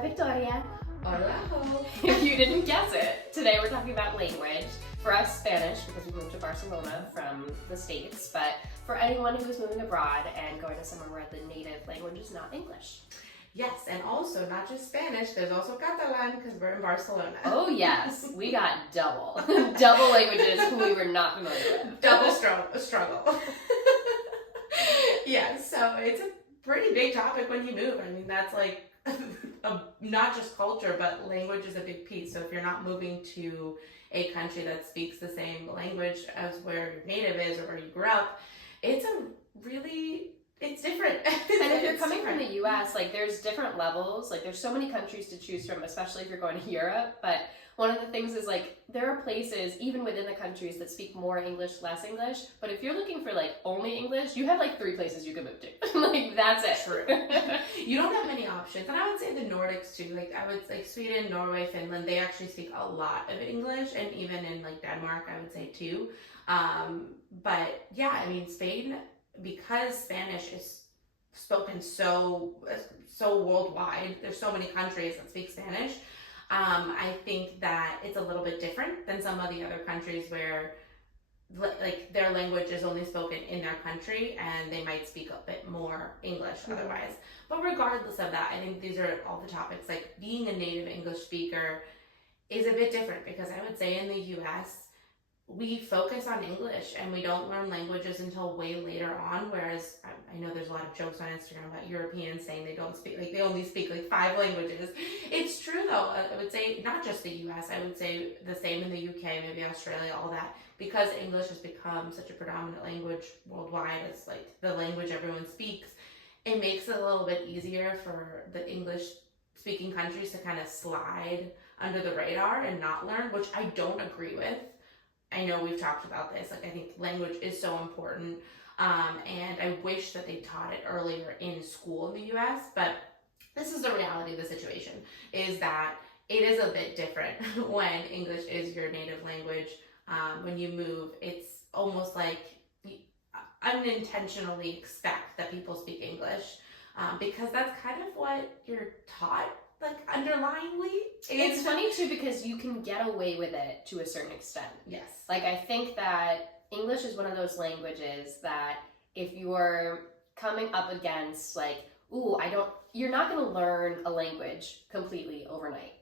Hola, Victoria. Hola. If you didn't guess it, today we're talking about language. For us, Spanish, because we moved to Barcelona from the States, but for anyone who's moving abroad and going to somewhere where the native language is not English. Yes, and also not just Spanish, there's also Catalan because we're in Barcelona. Oh yes, we got double languages who we were not familiar with. Double struggle. Yeah, so it's a pretty big topic when you move. I mean, that's like not just culture, but language is a big piece. So if you're not moving to a country that speaks the same language as where your native is or where you grew up, it's different. And if you're coming from the US, like there's different levels, like there's so many countries to choose from, especially if you're going to Europe. But one of the things is like there are places even within the countries that speak more English, less English. But if you're looking for like only English, you have like 3 places you can move to. Like that's it. True. You don't have many options. And I would say the Nordics too. Like Sweden, Norway, Finland, they actually speak a lot of English, and even in like Denmark, I would say too. But yeah, I mean Spain, because Spanish is spoken so worldwide, there's so many countries that speak Spanish. I think that it's a little bit different than some of the other countries where like their language is only spoken in their country and they might speak a bit more English otherwise. But regardless of that, I think these are all the topics. Like being a native English speaker is a bit different because I would say in the US, we focus on English and we don't learn languages until way later on, whereas I know there's a lot of jokes on Instagram about Europeans saying they only speak like 5 languages. It's true though. I would say not just the US, I would say the same in the UK, maybe Australia, all that, because English has become such a predominant language worldwide. It's like the language everyone speaks. It makes it a little bit easier for the English speaking countries to kind of slide under the radar and not learn, which I don't agree with. I know we've talked about this, like I think language is so important, and I wish that they taught it earlier in school in the US, but this is the reality of the situation, is that it is a bit different when English is your native language. When you move, it's almost like you unintentionally expect that people speak English, because that's kind of what you're taught. Like underlyingly, it's funny too because you can get away with it to a certain extent. Yes. Like I think that English is one of those languages that if you're coming up against like, you're not going to learn a language completely overnight.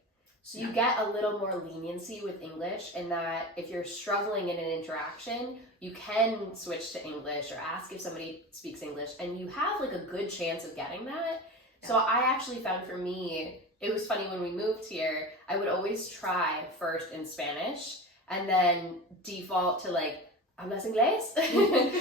So you get a little more leniency with English in that if you're struggling in an interaction, you can switch to English or ask if somebody speaks English, and you have like a good chance of getting that. Yeah. So I actually found for me, it was funny when we moved here, I would always try first in Spanish and then default to like, ¿hablas inglés?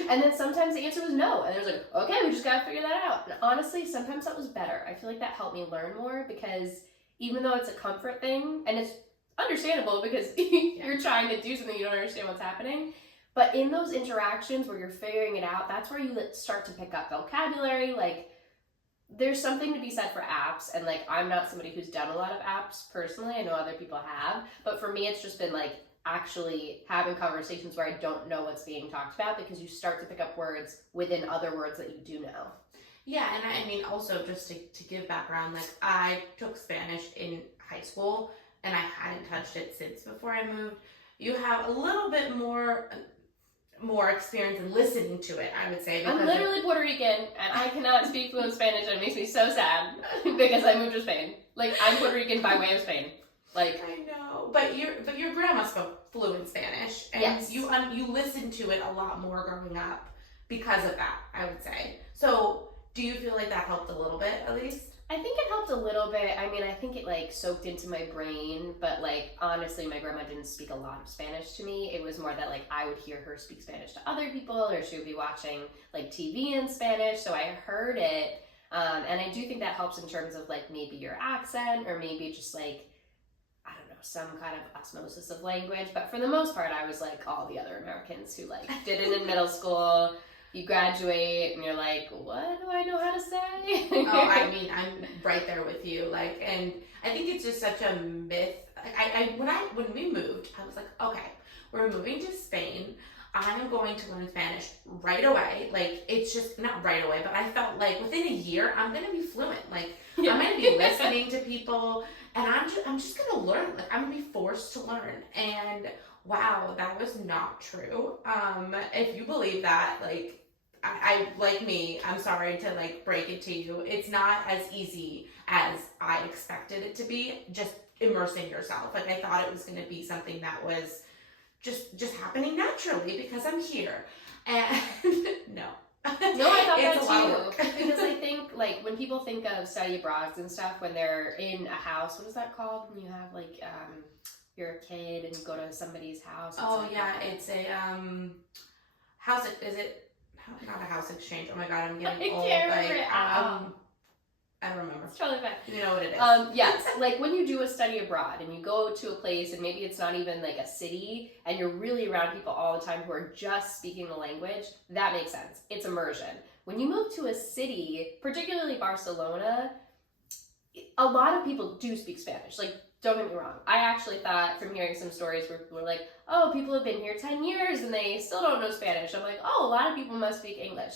And then sometimes the answer was no. And it was like, okay, we just gotta figure that out. And honestly, sometimes that was better. I feel like that helped me learn more because even though it's a comfort thing, and it's understandable because you're trying to do something, you don't understand what's happening. But in those interactions where you're figuring it out, that's where you start to pick up vocabulary, like, there's something to be said for apps, and like I'm not somebody who's done a lot of apps personally. I know other people have, but for me it's just been like actually having conversations where I don't know what's being talked about because you start to pick up words within other words that you do know. Yeah, and I mean also just to give background, like I took Spanish in high school and I hadn't touched it since before I moved. You have a little bit more experience in listening to it, I would say. I'm literally Puerto Rican, and I cannot speak fluent Spanish, and it makes me so sad because I moved to Spain. Like, I'm Puerto Rican by way of Spain. Like, I know, but your grandma spoke fluent Spanish, and yes. you listened to it a lot more growing up because of that, I would say. So, do you feel like that helped a little bit, at least? I think it helped a little bit. I mean, I think it like soaked into my brain, but like honestly, my grandma didn't speak a lot of Spanish to me. It was more that like I would hear her speak Spanish to other people, or she would be watching like TV in Spanish, so I heard it. And I do think that helps in terms of like maybe your accent, or maybe just like, I don't know, some kind of osmosis of language. But for the most part, I was like all the other Americans who like did it in middle school. You graduate and you're like, what do I know how to say? Oh, I mean, I'm right there with you. Like, and I think it's just such a myth. When we moved, I was like, okay, we're moving to Spain. I am going to learn Spanish right away. Like, it's just not right away, but I felt like within a year, I'm going to be fluent. Like, Yeah. I'm going to be listening to people, and I'm just going to learn. Like, I'm going to be forced to learn. And wow, that was not true. If you believe that, like, I like me, I'm sorry to like break it to you. It's not as easy as I expected it to be. Just immersing yourself. Like, I thought it was going to be something that was just happening naturally because I'm here. And no. No, I thought It's a lot of that work. too. Because I think, like, when people think of study abroads and stuff, when they're in a house, what is that called? When you have, like, you're a kid and you go to somebody's house. Oh like yeah, it's a house. Is it not a house exchange? Oh my god, I'm getting old. I can't remember Like it at all. I don't remember. It's totally fine. You know what it is. Yes, like when you do a study abroad and you go to a place and maybe it's not even like a city and you're really around people all the time who are just speaking the language, that makes sense. It's immersion. When you move to a city, particularly Barcelona, a lot of people do speak Spanish. Like, don't get me wrong. I actually thought from hearing some stories where people were like, oh, people have been here 10 years and they still don't know Spanish. I'm like, oh, a lot of people must speak English.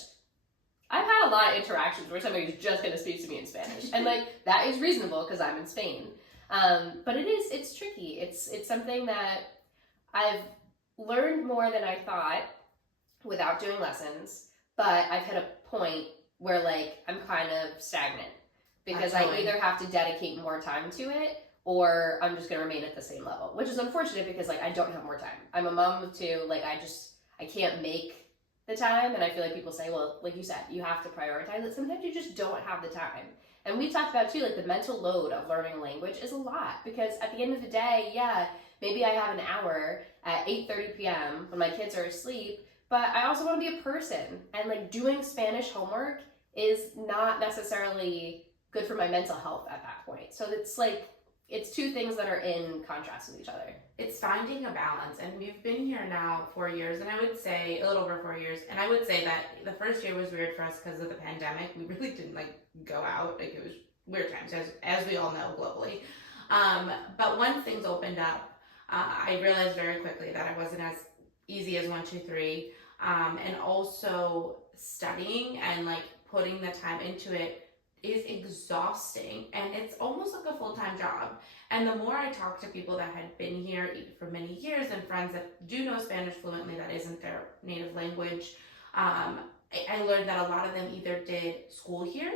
I've had a lot of interactions where somebody's just going to speak to me in Spanish. And like, that is reasonable because I'm in Spain. But it's tricky. It's something that I've learned more than I thought without doing lessons. But I've hit a point where like, I'm kind of stagnant because I either have to dedicate more time to it or I'm just going to remain at the same level, which is unfortunate because like, I don't have more time. I'm a mom of two. Like, I can't make the time, and I feel like people say, well, like you said, you have to prioritize it. Sometimes you just don't have the time. And we talked about too, like the mental load of learning a language is a lot because at the end of the day, yeah, maybe I have an hour at 8:30 p.m. when my kids are asleep, but I also want to be a person, and like doing Spanish homework is not necessarily good for my mental health at that point. So it's like, it's two things that are in contrast with each other. It's finding a balance, and we've been here now 4 years, and I would say a little over 4 years, and I would say that the first year was weird for us because of the pandemic. We really didn't like go out. Like, it was weird times, as we all know globally. But once things opened up, I realized very quickly that it wasn't as easy as 1, 2, 3, and also studying and like putting the time into it is exhausting, and it's almost like a full-time job. And the more I talk to people that had been here for many years and friends that do know Spanish fluently that isn't their native language, I learned that a lot of them either did school here,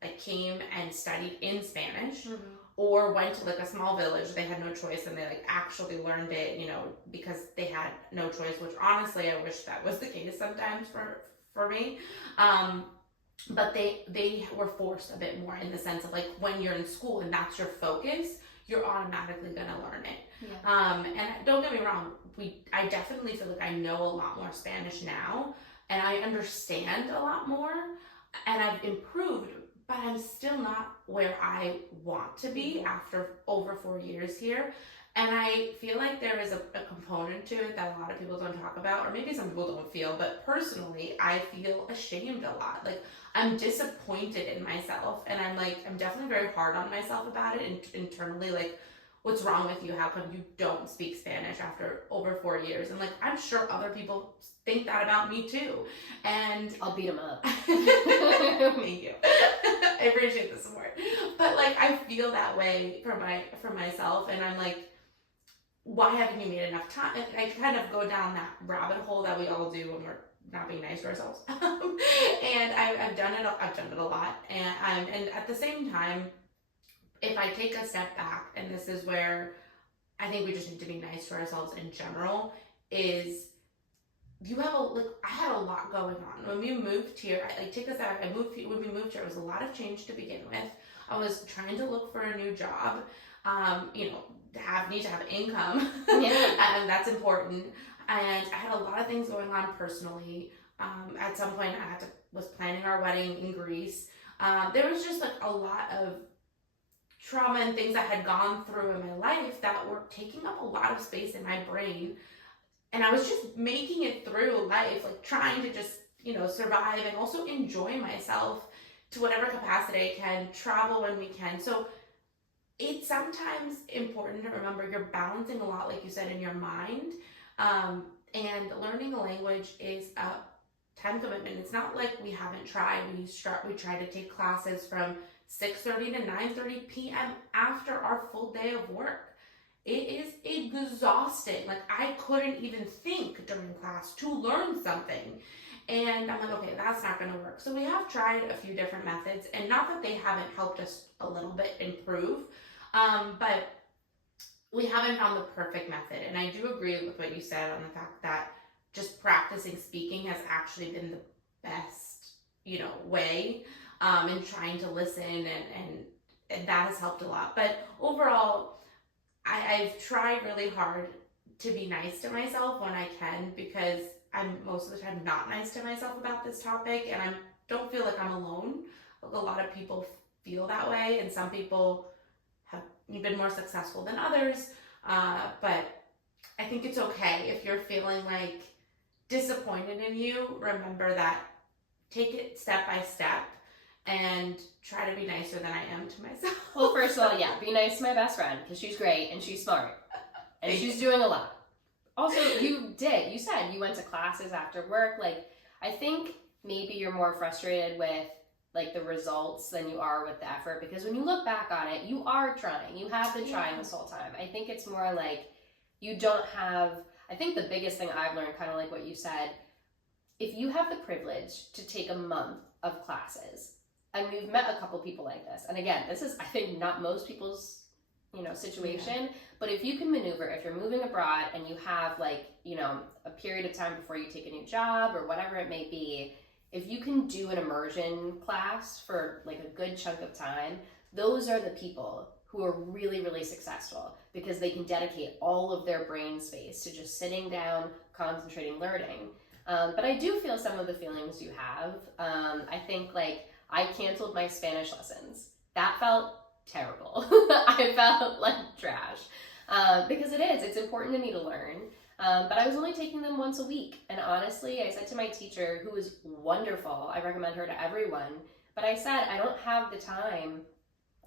like came and studied in Spanish, or went to like a small village. They had no choice and they like actually learned it, you know, because they had no choice, which honestly I wish that was the case sometimes for me. But they were forced a bit more in the sense of like, when you're in school and that's your focus, you're automatically gonna learn it. Yeah. And don't get me wrong, I definitely feel like I know a lot more Spanish now, and I understand a lot more, and I've improved, but I'm still not where I want to be after over 4 years here. And I feel like there is a component to it that a lot of people don't talk about, or maybe some people don't feel, but personally, I feel ashamed a lot. Like, I'm disappointed in myself, and I'm definitely very hard on myself about it internally. Like, what's wrong with you? How come you don't speak Spanish after over 4 years? And like, I'm sure other people think that about me too. And I'll beat them up. Thank you. I appreciate the support. But like, I feel that way for myself, and I'm like, why haven't you made enough time? I kind of go down that rabbit hole that we all do when we're not being nice to ourselves. And I've done it a lot. And at the same time, if I take a step back, and this is where I think we just need to be nice to ourselves in general, is I had a lot going on. When we moved here, take a step back, when we moved here, it was a lot of change to begin with. I was trying to look for a new job, need to have income, and that's important. And I had a lot of things going on personally. At some point, was planning our wedding in Greece. There was just like a lot of trauma and things that had gone through in my life that were taking up a lot of space in my brain. And I was just making it through life, like trying to just, survive and also enjoy myself to whatever capacity I can, travel when we can. So it's sometimes important to remember you're balancing a lot, like you said, in your mind. And learning a language is a time commitment. It's not like we haven't tried. We try to take classes from 6:30 to 9:30 p.m. after our full day of work. It is exhausting. Like, I couldn't even think during class to learn something. And I'm like, okay, that's not going to work. So we have tried a few different methods, and not that they haven't helped us a little bit improve, but we haven't found the perfect method. And I do agree with what you said on the fact that just practicing speaking has actually been the best, way, in trying to listen, and that has helped a lot. But overall, I've tried really hard to be nice to myself when I can, because I'm most of the time not nice to myself about this topic, and I don't feel like I'm alone. Like, a lot of people feel that way, and some people have been more successful than others, but I think it's okay if you're feeling like disappointed in you. Remember that, take it step by step and try to be nicer than I am to myself. Well, first of all, yeah, be nice to my best friend, because she's great and she's smart and she's doing a lot. Also, you said you went to classes after work. Like, I think maybe you're more frustrated with like the results than you are with the effort, because when you look back on it, you are trying. You have been trying this whole time. I think it's more like you don't have, I think the biggest thing I've learned, kind of like what you said, if you have the privilege to take a month of classes, and we've met a couple people like this, and again, this is, I think, not most people's situation, but if you can maneuver, if you're moving abroad and you have like, a period of time before you take a new job or whatever it may be, if you can do an immersion class for like a good chunk of time, those are the people who are really, really successful, because they can dedicate all of their brain space to just sitting down, concentrating, learning. But I do feel some of the feelings you have. I think like I canceled my Spanish lessons. That felt terrible. I felt like trash, because it's important to me to learn, but I was only taking them once a week, and honestly, I said to my teacher, who was wonderful, I recommend her to everyone, but I said, I don't have the time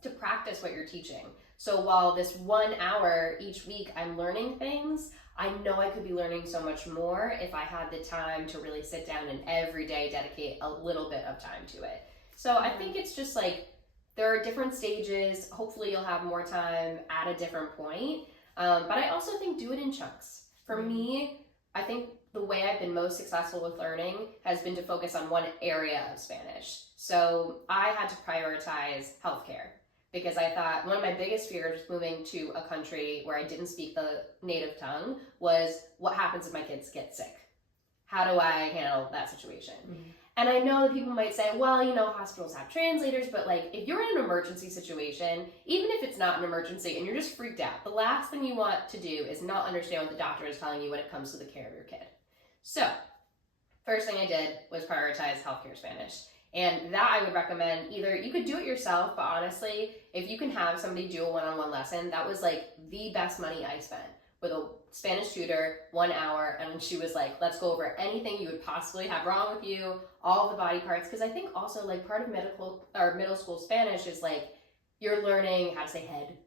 to practice what you're teaching. So while this 1 hour each week I'm learning things, I know I could be learning so much more if I had the time to really sit down and every day dedicate a little bit of time to it. So I think it's just like, there are different stages. Hopefully you'll have more time at a different point. But I also think do it in chunks. For me, I think the way I've been most successful with learning has been to focus on one area of Spanish. So I had to prioritize healthcare, because I thought one of my biggest fears moving to a country where I didn't speak the native tongue was, what happens if my kids get sick? How do I handle that situation? Mm-hmm. And I know that people might say, well, hospitals have translators, but like, if you're in an emergency situation, even if it's not an emergency and you're just freaked out, the last thing you want to do is not understand what the doctor is telling you when it comes to the care of your kid. So, first thing I did was prioritize healthcare Spanish. And that I would recommend, either you could do it yourself, but honestly, if you can have somebody do a one-on-one lesson, that was like the best money I spent, with a Spanish tutor, 1 hour, and she was like, let's go over anything you would possibly have wrong with you, all the body parts, because I think also like part of middle school Spanish is like, you're learning how to say head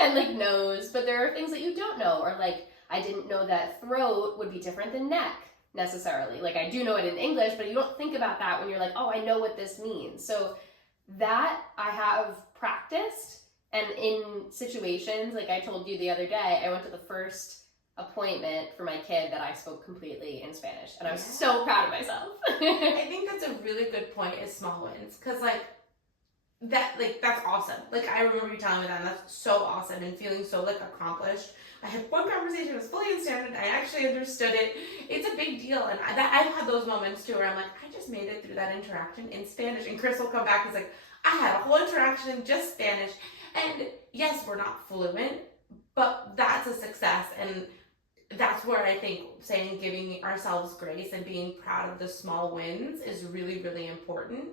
and like nose, but there are things that you don't know, or like, I didn't know that throat would be different than neck necessarily. Like, I do know it in English, but you don't think about that when you're like, oh, I know what this means. So that I have practiced. And in situations, like I told you the other day, I went to the first appointment for my kid that I spoke completely in Spanish. And I was so proud of myself. I think that's a really good point, is small wins. Because that's awesome. Like, I remember you telling me that, and that's so awesome, and feeling so like accomplished. I had one conversation, it was fully in Spanish, I actually understood it. It's a big deal, and I've had those moments too, where I'm like, I just made it through that interaction in Spanish, and Chris will come back and is like, I had a whole interaction in just Spanish. And yes, we're not fluent, but that's a success, and that's where I think giving ourselves grace and being proud of the small wins is really, really important,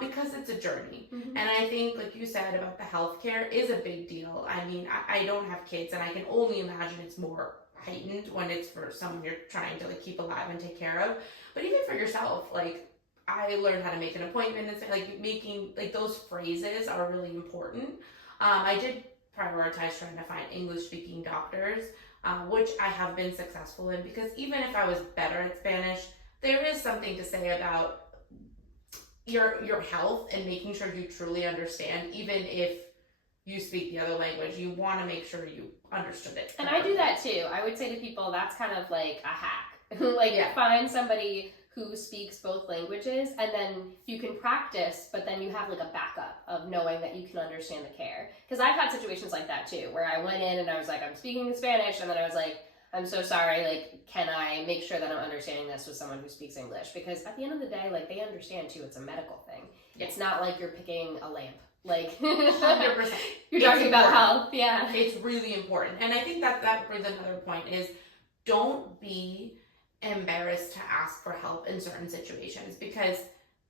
because it's a journey. Mm-hmm. And I think, like you said about the healthcare, is a big deal. I mean, I don't have kids, and I can only imagine it's more heightened when it's for someone you're trying to like keep alive and take care of. But even for yourself, like, I learned how to make an appointment, and like making like those phrases are really important. I did prioritize trying to find English speaking doctors, which I have been successful in, because even if I was better at Spanish, there is something to say about your health and making sure you truly understand, even if you speak the other language, you want to make sure you understood it. And I do that too. I would say to people, that's kind of like a hack. Like, find somebody who speaks both languages, and then you can practice, but then you have like a backup of knowing that you can understand the care. Because I've had situations like that too, where I went in and I was like, I'm speaking in Spanish, and then I was like, I'm so sorry, like, can I make sure that I'm understanding this with someone who speaks English? Because at the end of the day, like, they understand too, it's a medical thing. Yeah. It's not like you're picking a lamp. Like, 100%. You're talking about health, yeah. It's really important. And I think that brings another point is, don't be embarrassed to ask for help in certain situations, because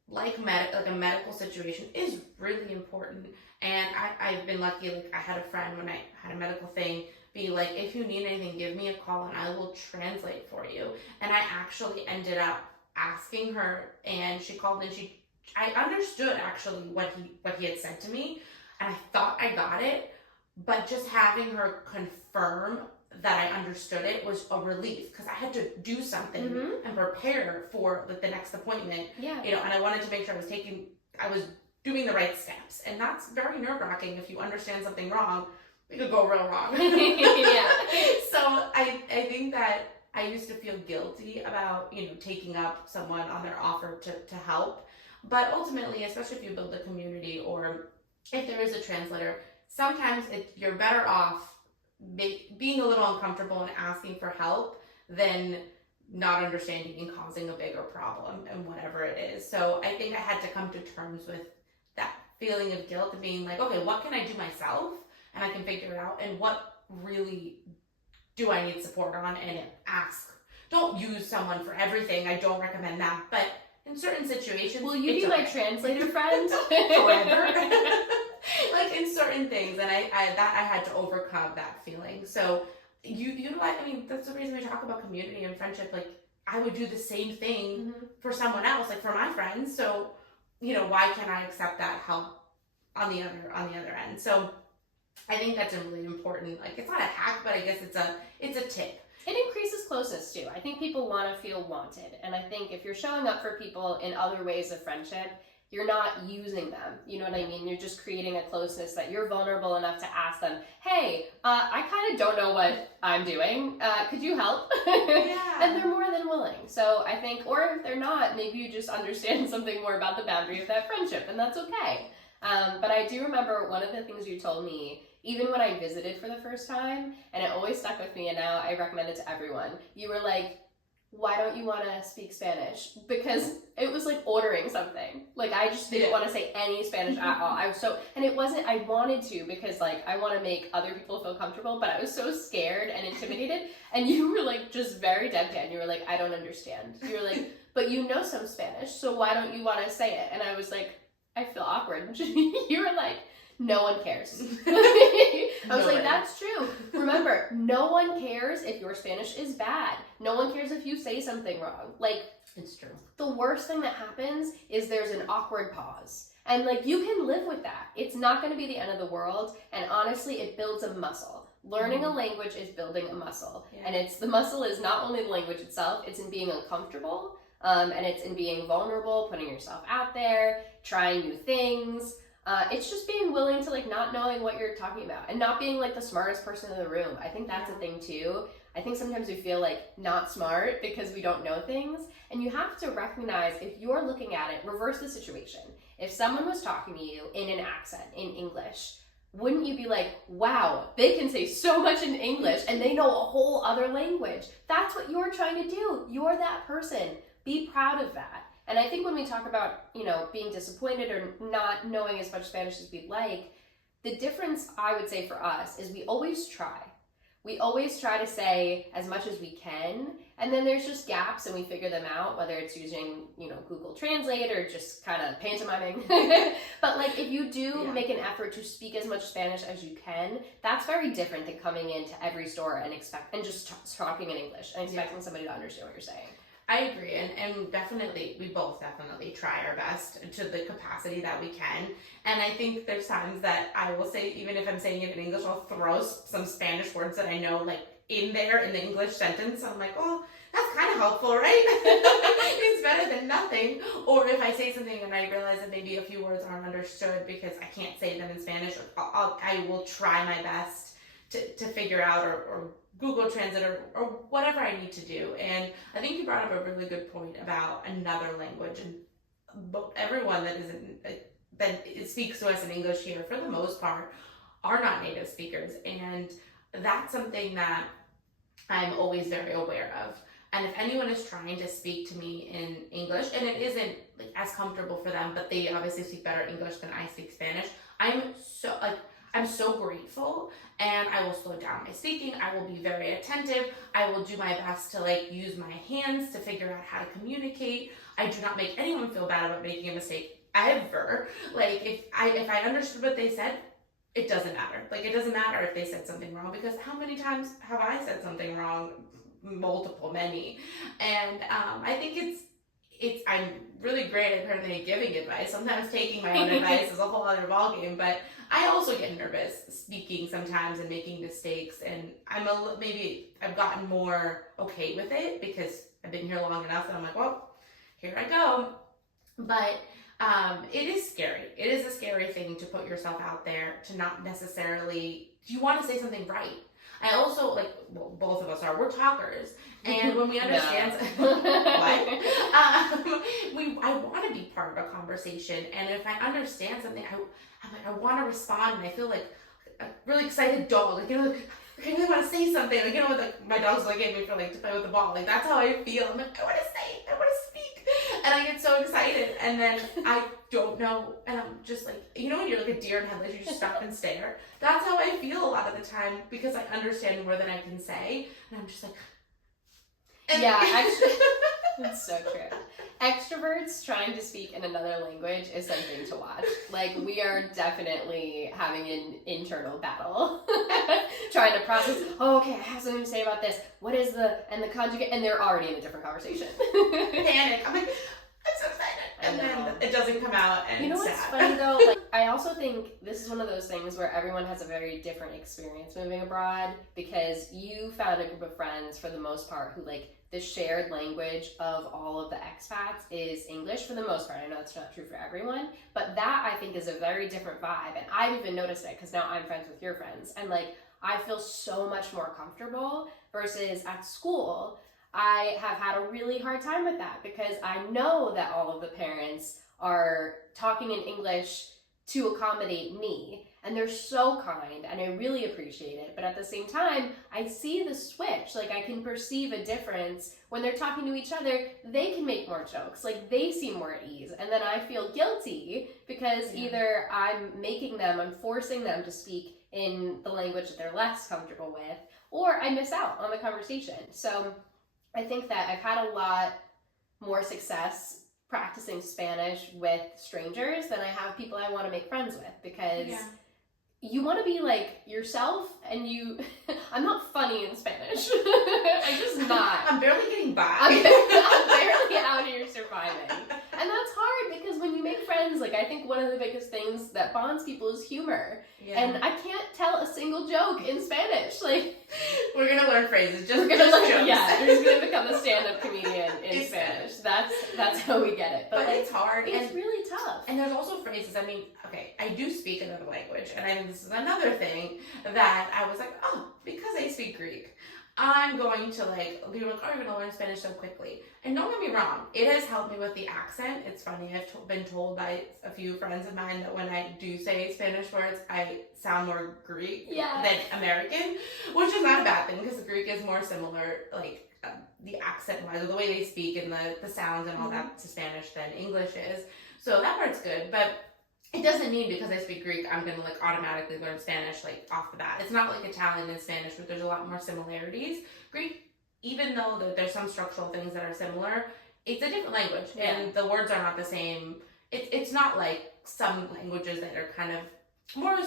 like a medical situation is really important. And I've been lucky, like I had a friend when I had a medical thing be like, if you need anything, give me a call and I will translate for you. And I actually ended up asking her, and she called, and I understood actually what he had said to me, and I thought I got it, but just having her confirm that I understood it was a relief, because I had to do something and prepare for the next appointment. Yeah. And I wanted to make sure I was doing the right steps, and that's very nerve-wracking. If you understand something wrong, it could go real wrong. Yeah. So I think that I used to feel guilty about taking up someone on their offer to help. But ultimately, especially if you build a community or if there is a translator, sometimes you're better off being a little uncomfortable and asking for help than not understanding and causing a bigger problem and whatever it is. So I think I had to come to terms with that feeling of guilt and being like, okay, what can I do myself and I can figure it out, and what really do I need support on, and ask. Don't use someone for everything. I don't recommend that, but in certain situations, will you be my translator friend forever? Like in certain things, and I had to overcome that feeling. So that's the reason we talk about community and friendship. Like, I would do the same thing for someone else, like for my friends. So why can't I accept that help on the other end? So I think that's a really important, like, it's not a hack, but I guess it's a tip. It increases closeness too. I think people want to feel wanted. And I think if you're showing up for people in other ways of friendship, you're not using them. You know what I mean? You're just creating a closeness that you're vulnerable enough to ask them, hey, I kind of don't know what I'm doing. Could you help? Yeah. And they're more than willing. So I think, or if they're not, maybe you just understand something more about the boundary of that friendship, and that's okay. But I do remember one of the things you told me, even when I visited for the first time, and it always stuck with me, and now I recommend it to everyone. You were like, why don't you want to speak Spanish? Because it was like ordering something. Like, I just didn't want to say any Spanish at all. I wanted to, because like, I want to make other people feel comfortable, but I was so scared and intimidated. And you were like, just very deadpan. You were like, I don't understand. You were like, but you know some Spanish, so why don't you want to say it? And I was like, I feel awkward. You were like, no one cares. I was like, that's true. Remember, no one cares if your Spanish is bad. No one cares if you say something wrong. Like, it's true. The worst thing that happens is there's an awkward pause. And like, you can live with that. It's not going to be the end of the world. And honestly, it builds a muscle. Learning a language is building a muscle. Yeah. And the muscle is not only the language itself, it's in being uncomfortable. And it's in being vulnerable, putting yourself out there, trying new things. It's just being willing to like not knowing what you're talking about and not being like the smartest person in the room. I think that's a thing too. I think sometimes we feel like not smart because we don't know things, and you have to recognize, if you're looking at it, reverse the situation. If someone was talking to you in an accent in English, wouldn't you be like, wow, they can say so much in English and they know a whole other language? That's what you're trying to do. You're that person. Be proud of that. And I think when we talk about, being disappointed or not knowing as much Spanish as we'd like, the difference, I would say, for us is we always try. We always try to say as much as we can, and then there's just gaps and we figure them out, whether it's using, Google Translate or just kind of pantomiming. But like, if you do make an effort to speak as much Spanish as you can, that's very different than coming into every store and just talking in English and expecting somebody to understand what you're saying. I agree, and definitely, we both definitely try our best to the capacity that we can. And I think there's times that I will say, even if I'm saying it in English, I'll throw some Spanish words that I know, like, in there in the English sentence. I'm like, well, that's kind of helpful, right? It's better than nothing. Or if I say something and I realize that maybe a few words aren't understood because I can't say them in Spanish, I will try my best to figure out or Google Translate or whatever I need to do. And I think you brought up a really good point about another language, and everyone that speaks to us in English here, for the most part, are not native speakers, and that's something that I'm always very aware of. And if anyone is trying to speak to me in English, and it isn't like as comfortable for them, but they obviously speak better English than I speak Spanish, I'm so grateful, and I will slow down my speaking. I will be very attentive. I will do my best to like use my hands to figure out how to communicate. I do not make anyone feel bad about making a mistake ever. Like if I understood what they said, it doesn't matter. Like it doesn't matter if they said something wrong, because how many times have I said something wrong? Many. And I think I'm really great at apparently giving advice. Sometimes taking my own advice is a whole other ballgame, but I also get nervous speaking sometimes and making mistakes, and maybe I've gotten more okay with it because I've been here long enough and I'm like, well, here I go. But it is scary. It is a scary thing to put yourself out there, to not necessarily, you want to say something right. I also, both of us we're talkers, and when we understand, I want to be part of a conversation, and if I understand something, I want to respond, and I feel like a really excited dog, I really want to say something, my dog's looking at me for to play with the ball, that's how I feel. I'm like, I want to say, I want to speak, and I get so excited, and then I don't know, and I'm just when you're like a deer in headlights, you just stop and stare. That's how I feel a lot of the time, because I understand more than I can say, and I'm just like, that's so true. Extroverts trying to speak in another language is something to watch. We are definitely having an internal battle, trying to process, okay, I have something to say about this. What is the conjugate? And they're already in a different conversation. Panic. I'm like, I'm so excited. And then it doesn't come out, and you know it's what's sad. funny though? I also think this is one of those things where everyone has a very different experience moving abroad, because you found a group of friends for the most part who the shared language of all of the expats is English for the most part. I know it's not true for everyone, but that I think is a very different vibe. And I've even noticed it because now I'm friends with your friends. And I feel so much more comfortable, versus at school, I have had a really hard time with that, because I know that all of the parents are talking in English to accommodate me, and they're so kind, and I really appreciate it. But at the same time, I see the switch. I can perceive a difference when they're talking to each other. They can make more jokes. They seem more at ease, and then I feel guilty because either I'm forcing them to speak in the language that they're less comfortable with, or I miss out on the conversation. So I think that I've had a lot more success practicing Spanish with strangers than I have people I want to make friends with, because you want to be yourself, and I'm not funny in Spanish. I'm just not. I'm barely getting by. I'm barely out here surviving. And that's hard, because when you make friends, I think one of the biggest things that bonds people is humor. Yeah. And I can't tell a single joke in Spanish. We're going to learn phrases. Just jokes. Yeah, you're just going to become a stand-up comedian in Spanish. Spanish. That's how we get it. But it's hard. It's really tough. And there's also phrases, I do speak another language, and I think this is another thing that I was like, oh, because I speak Greek, I'm going to be you're going to learn Spanish so quickly. And don't get me wrong, it has helped me with the accent. It's funny, I've been told by a few friends of mine that when I do say Spanish words, I sound more Greek than American, which is not a bad thing, because the Greek is more similar, the accent-wise, the way they speak and the sounds and all that to Spanish than English is. So that part's good, but it doesn't mean because I speak Greek, I'm going to automatically learn Spanish off the bat. It's not like Italian and Spanish, where there's a lot more similarities. Greek, even though there's some structural things that are similar, it's a different language, and the words are not the same. It's not like some languages that are kind of more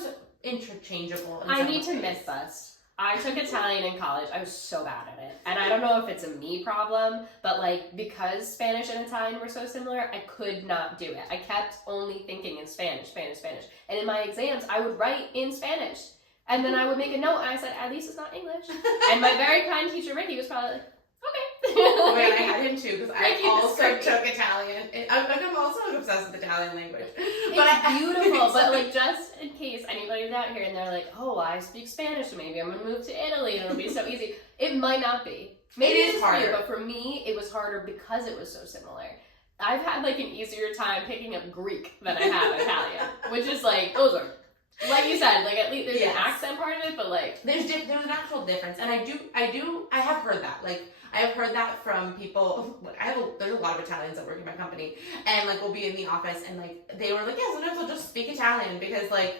interchangeable. I need to myth bust. I took Italian in college. I was so bad at it. And I don't know if it's a me problem, but because Spanish and Italian were so similar, I could not do it. I kept only thinking in Spanish. And in my exams, I would write in Spanish, And then I would make a note and I said, at least it's not English. And my very kind teacher, Ricky, was probably like, okay. Oh, wait, I had him too, because I Ricky also took Italian. I'm also obsessed with Italian language. It's beautiful, but like just in case anybody's out here and they're like, oh, I speak Spanish, so maybe I'm gonna move to Italy and it'll be so easy. It might not be. Maybe It is it's harder, harder. but for me, it was harder because it was so similar. I've had like an easier time picking up Greek than I have Italian, which is like, those are, like you said, like at least there's an accent part of it, but like there's an actual difference, and I have heard that. Like I have heard that from people. Like there's a lot of Italians that work in my company, and like we'll be in the office, and like they were like, yeah, sometimes I'll just speak Italian because like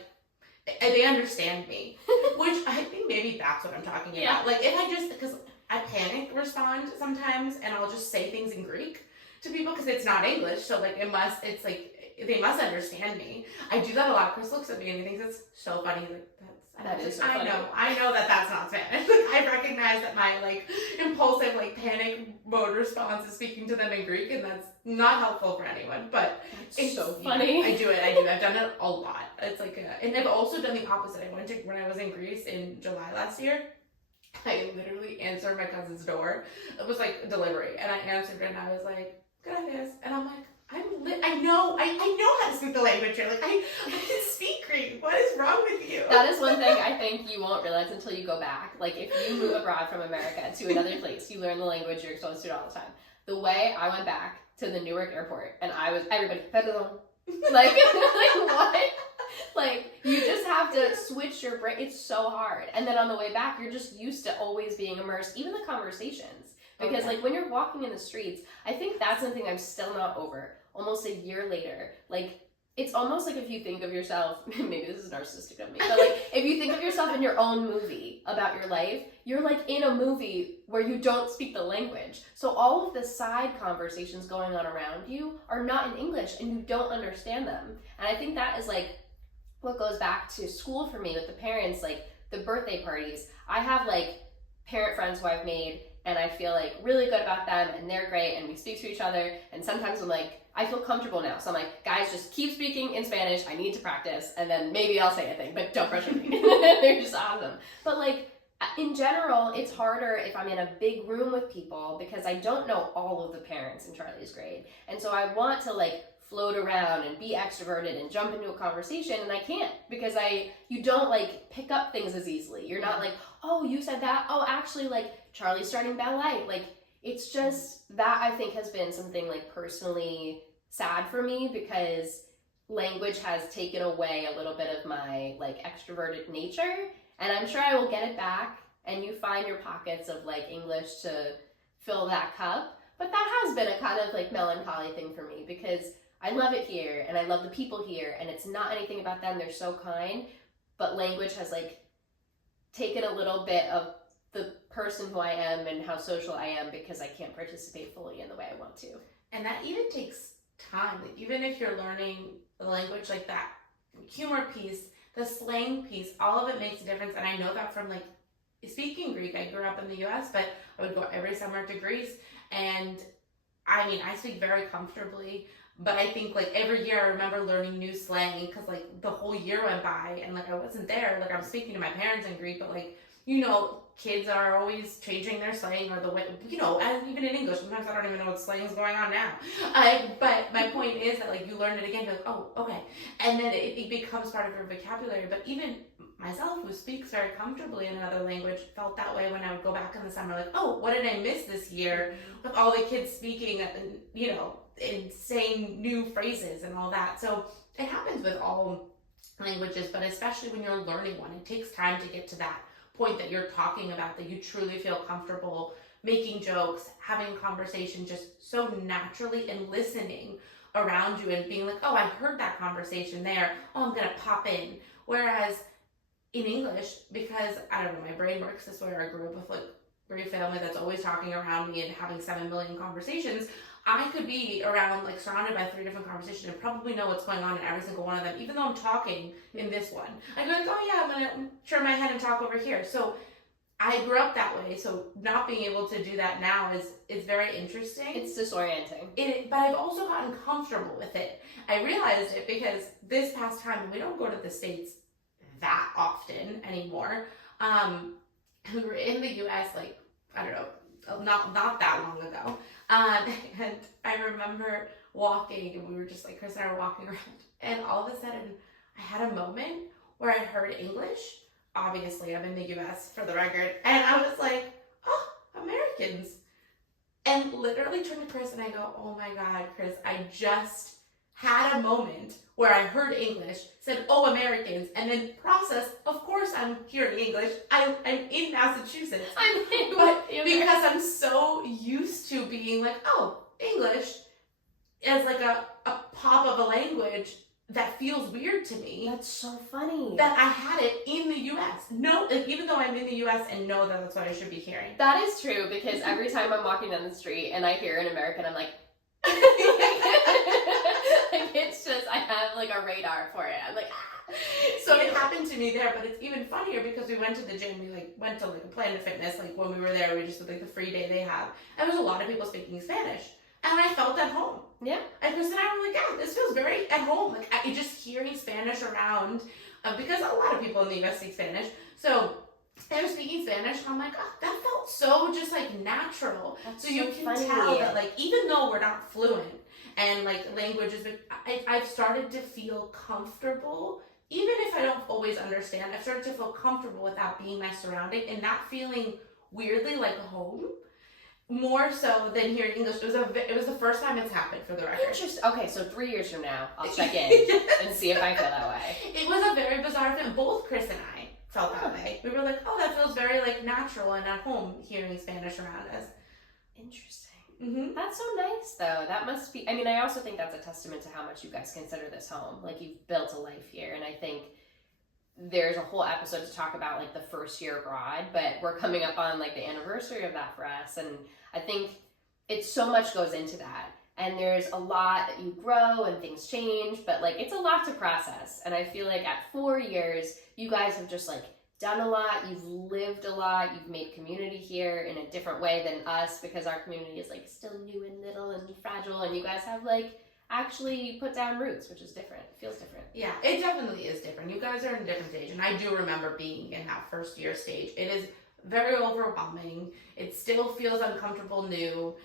they understand me, which I think maybe that's what I'm talking about. Yeah. Like if I just because I panic respond sometimes, and I'll just say things in Greek to people because it's not English, so like it's like they must understand me. I do that a lot. Chris looks at me and he thinks it's so funny. He's like, that is so funny. I know that that's not Spanish. Like, I recognize that my like impulsive like panic mode response is speaking to them in Greek, and that's not helpful for anyone. But it's so funny. I do. I've done it a lot. It's like and I've also done the opposite. I went to when I was in Greece in July last year. I literally answered my cousin's door. It was like delivery, and I answered it, and I was like, "Gracias," and I'm like, I know how to speak the language here. Like I can speak Greek. What is wrong with you? That is one thing I think you won't realize until you go back. Like if you move abroad from America to another place, you learn the language, you're exposed to it all the time. The way I went back to the Newark airport and everybody, perdón. Like what? Like you just have to switch your brain. It's so hard. And then on the way back, you're just used to always being immersed, even the conversations. Because like when you're walking in the streets, I think that's something I'm still not over. Almost a year later, like it's almost like if you think of yourself, maybe this is narcissistic of me, but like if you think of yourself in your own movie about your life, you're like in a movie where you don't speak the language. So all of the side conversations going on around you are not in English and you don't understand them. And I think that is like what goes back to school for me with the parents, like the birthday parties. I have like parent friends who I've made and I feel like really good about them and they're great and we speak to each other, and sometimes I'm like, I feel comfortable now. So I'm like, guys, just keep speaking in Spanish. I need to practice and then maybe I'll say a thing, but don't pressure me. They're just awesome. But like in general, it's harder if I'm in a big room with people because I don't know all of the parents in Charlie's grade. And so I want to like float around and be extroverted and jump into a conversation, and I can't because you don't like pick up things as easily. You're not like, oh, you said that. Oh, actually, like Charlie's starting ballet. Like it's just that I think has been something like personally sad for me because language has taken away a little bit of my like extroverted nature, and I'm sure I will get it back and you find your pockets of like English to fill that cup. But that has been a kind of like melancholy thing for me because I love it here and I love the people here and it's not anything about them. They're so kind, but language has like taken a little bit of the person who I am and how social I am because I can't participate fully in the way I want to. And that even takes time. Like even if you're learning the language, like that humor piece, the slang piece, all of it makes a difference. And I know that from like speaking Greek. I grew up in the US, but I would go every summer to Greece, and I mean I speak very comfortably. But I think like every year I remember learning new slang because like the whole year went by and like I wasn't there. Like I'm speaking to my parents in Greek, but like, you know, kids are always changing their slang or the way, you know, and even in English, sometimes I don't even know what slang is going on now. But my point is that like you learn it again, you're like, oh, okay. And then it becomes part of your vocabulary. But even myself, who speaks very comfortably in another language, felt that way when I would go back in the summer, like, oh, what did I miss this year with all the kids speaking, you know, and saying new phrases and all that. So it happens with all languages, but especially when you're learning one, it takes time to get to that point that you're talking about, that you truly feel comfortable making jokes, having a conversation just so naturally, and listening around you and being like, oh, I heard that conversation there. Oh, I'm going to pop in. Whereas in English, because I don't know, my brain works this way, or I grew up with like a great family that's always talking around me and having 7 million conversations, I could be around, like surrounded by 3 different conversations and probably know what's going on in every single one of them, even though I'm talking in this one. I go like, oh yeah, I'm gonna turn my head and talk over here. So I grew up that way. So not being able to do that now is very interesting. It's disorienting. But I've also gotten comfortable with it. I realized it because this past time, we don't go to the States that often anymore. We were in the US, like, I don't know, not that long ago. And I remember walking, and we were just like, Chris and I were walking around, and all of a sudden I had a moment where I heard English. Obviously, I'm in the US for the record, and I was like, oh, Americans. And literally turned to Chris and I go, oh my God, Chris, I just had a moment where I heard English, said, oh, Americans, and then processed, of course I'm hearing English. I'm in Massachusetts. But because I'm so used to being like, oh, English as like a pop of a language that feels weird to me. That's so funny. That I had it in the US. No, like, even though I'm in the US and know that that's what I should be hearing. That is true, because every time I'm walking down the street and I hear an American, I'm like, like, it's just, I have like a radar for it. I'm like, ah. So it happened to me there, but it's even funnier because we went to the gym. We went to like a Planet Fitness. Like when we were there, we just did like the free day they have, and there was a lot of people speaking Spanish, and I felt at home. Yeah. And Chris and I were like, yeah, this feels very at home. Like just hearing Spanish around, because a lot of people in the US speak Spanish, so they were speaking Spanish, and I'm like, oh, that felt so just like natural. That's so you can tell that like even though we're not fluent and like languages, but I've started to feel comfortable. Even if I don't always understand, I've started to feel comfortable with that being my surrounding and not feeling weirdly like home. More so than hearing English. It was the first time it's happened, for the record. Interesting. Okay, so 3 years from now, I'll check in and see if I feel that way. It was a very bizarre thing. Both Chris and I felt that way. We were like, oh, that feels very like natural and at home hearing Spanish around us. Interesting. Mm-hmm. That's so nice, though. That must be, I mean, I also think that's a testament to how much you guys consider this home. Like, you've built a life here, and I think there's a whole episode to talk about like the first year abroad, but we're coming up on like the anniversary of that for us, and I think it's so much goes into that, and there's a lot that you grow and things change, but like it's a lot to process. And I feel like at 4 years you guys have just like done a lot, you've lived a lot, you've made community here in a different way than us, because our community is like still new and little and fragile, and you guys have like actually put down roots, which is different. It feels different. Yeah, it definitely is different. You guys are in a different stage, and I do remember being in that first year stage. It is very overwhelming. It still feels uncomfortable, new.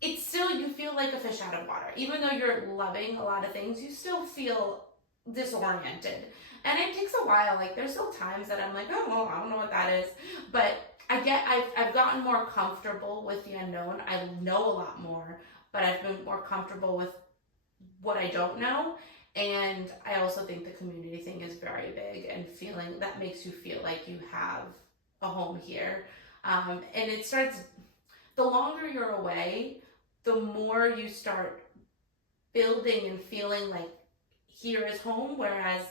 It's still, you feel like a fish out of water. Even though you're loving a lot of things, you still feel disoriented. And it takes a while. Like, there's still times that I'm like, oh, well, I don't know what that is. But I've gotten more comfortable with the unknown. I know a lot more, but I've been more comfortable with what I don't know. And I also think the community thing is very big, and feeling that makes you feel like you have a home here. And it starts, the longer you're away, the more you start building and feeling like here is home, whereas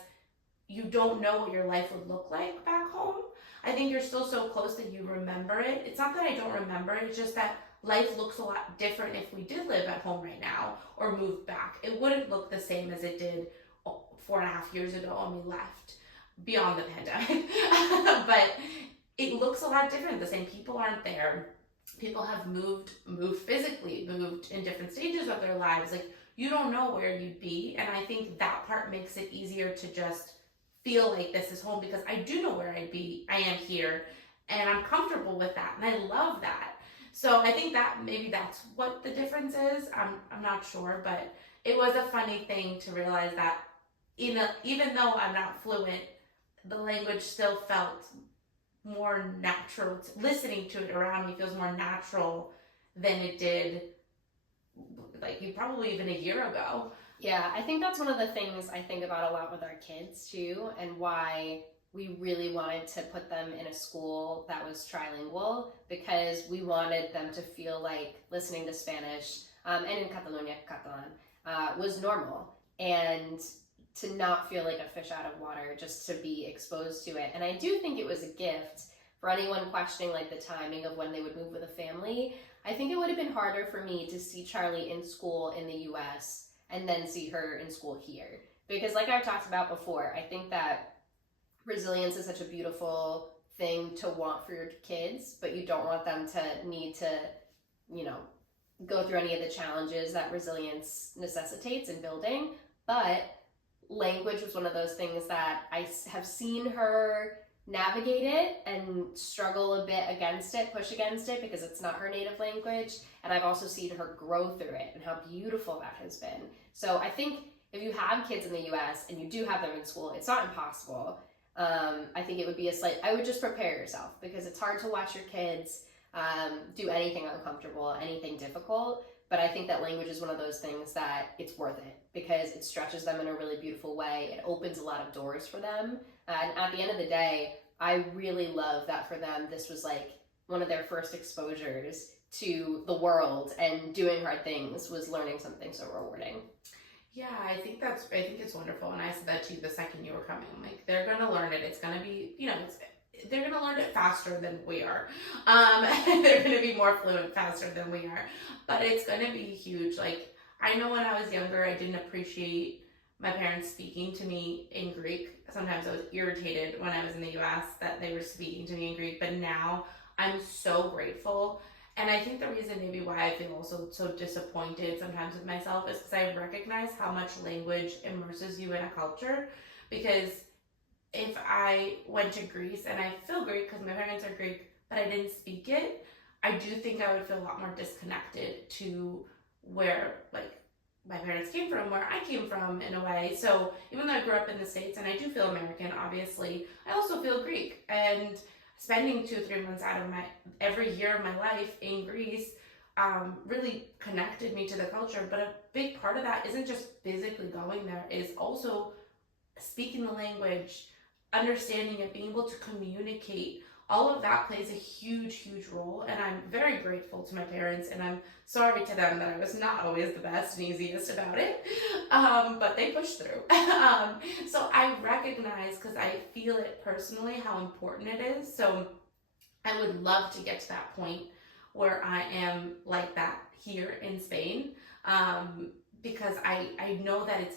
you don't know what your life would look like back home. I think you're still so close that you remember it. It's not that I don't remember it, it's just that life looks a lot different if we did live at home right now or moved back. It wouldn't look the same as it did 4.5 years ago when we left, beyond the pandemic. But it looks a lot different. The same people aren't there. People have moved physically, moved in different stages of their lives. Like, you don't know where you'd be. And I think that part makes it easier to just feel like this is home, because I do know where I'd be. I am here, and I'm comfortable with that, and I love that. So I think that maybe that's what the difference is. I'm not sure, but it was a funny thing to realize that even though I'm not fluent, the language still felt more natural. Listening to it around me feels more natural than it did like probably even a year ago. Yeah, I think that's one of the things I think about a lot with our kids too, and why we really wanted to put them in a school that was trilingual, because we wanted them to feel like listening to Spanish, and in Catalonia, Catalan, was normal, and to not feel like a fish out of water, just to be exposed to it. And I do think it was a gift for anyone questioning like the timing of when they would move with a family. I think it would have been harder for me to see Charlie in school in the US and then see her in school here. Because like I've talked about before, I think that resilience is such a beautiful thing to want for your kids, but you don't want them to need to, go through any of the challenges that resilience necessitates in building. But language was one of those things that have seen her navigate it and struggle a bit against it, push against it because it's not her native language. And I've also seen her grow through it and how beautiful that has been. So I think if you have kids in the US and you do have them in school, it's not impossible. I think it would be I would just prepare yourself because it's hard to watch your kids do anything uncomfortable, anything difficult. But I think that language is one of those things that it's worth it because it stretches them in a really beautiful way. It opens a lot of doors for them. And at the end of the day, I really love that for them, this was like one of their first exposures to the world, and doing hard things was learning something so rewarding. Yeah, I think it's wonderful. And I said that to you the second you were coming. I'm like, they're going to learn it. It's going to be, they're going to learn it faster than we are. They're going to be more fluent faster than we are. But it's going to be huge. Like, I know when I was younger, I didn't appreciate my parents speaking to me in Greek. Sometimes I was irritated when I was in the US that they were speaking to me in Greek. But now I'm so grateful. And I think the reason maybe why I feel also so disappointed sometimes with myself is because I recognize how much language immerses you in a culture. Because if I went to Greece, and I feel Greek because my parents are Greek, but I didn't speak it, I do think I would feel a lot more disconnected to where, like, my parents came from, where I came from in a way. So even though I grew up in the States and I do feel American, obviously, I also feel Greek. And spending 2-3 months out of every year of my life in Greece really connected me to the culture. But a big part of that isn't just physically going there, is also speaking the language, understanding it, being able to communicate. All of that plays a huge, huge role. And I'm very grateful to my parents, and I'm sorry to them that I was not always the best and easiest about it. But they pushed through. So I recognize, because I feel it personally, how important it is. So I would love to get to that point where I am like that here in Spain. Because I know that it's